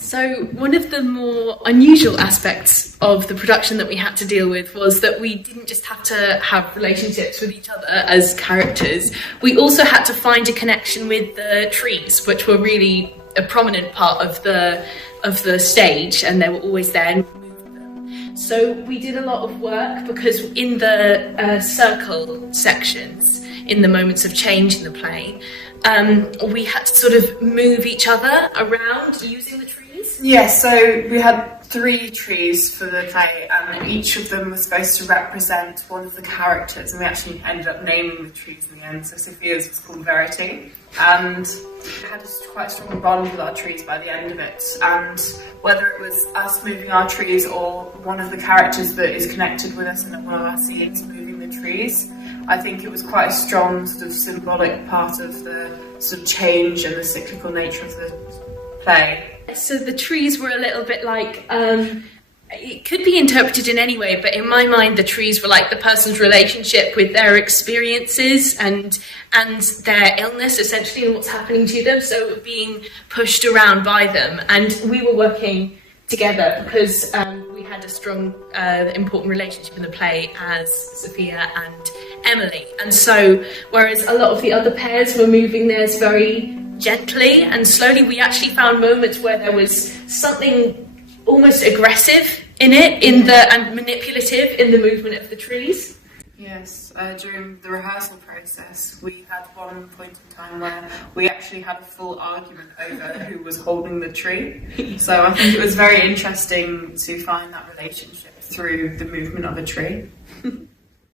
So one of the more unusual aspects of the production that we had to deal with was that we didn't just have to have relationships with each other as characters, we also had to find a connection with the trees, which were really a prominent part of the stage, and they were always there and we moved them. So we did a lot of work because in the circle sections, in the moments of change in the play, we had to sort of move each other around using the trees. Yeah, so we had 3 trees for the play, and each of them was supposed to represent one of the characters, and we actually ended up naming the trees in the end. So Sophia's was called Verity, and we had quite a strong bond with our trees by the end of it. And whether it was us moving our trees or one of the characters that is connected with us in one of our scenes moving the trees, I think it was quite a strong sort of symbolic part of the sort of change and the cyclical nature of the play. So the trees were a little bit like, it could be interpreted in any way, but in my mind the trees were like the person's relationship with their experiences and their illness, essentially, and what's happening to them, so being pushed around by them. And we were working together because we had a strong, important relationship in the play as Sophia and Emily. And so, whereas a lot of the other pairs were moving theirs very gently and slowly, we actually found moments where there was something almost aggressive in it, and manipulative in the movement of the trees. Yes, during the rehearsal process, we had one point in time where we actually had a full argument over who was holding the tree. So I think it was very interesting to find that relationship through the movement of a tree.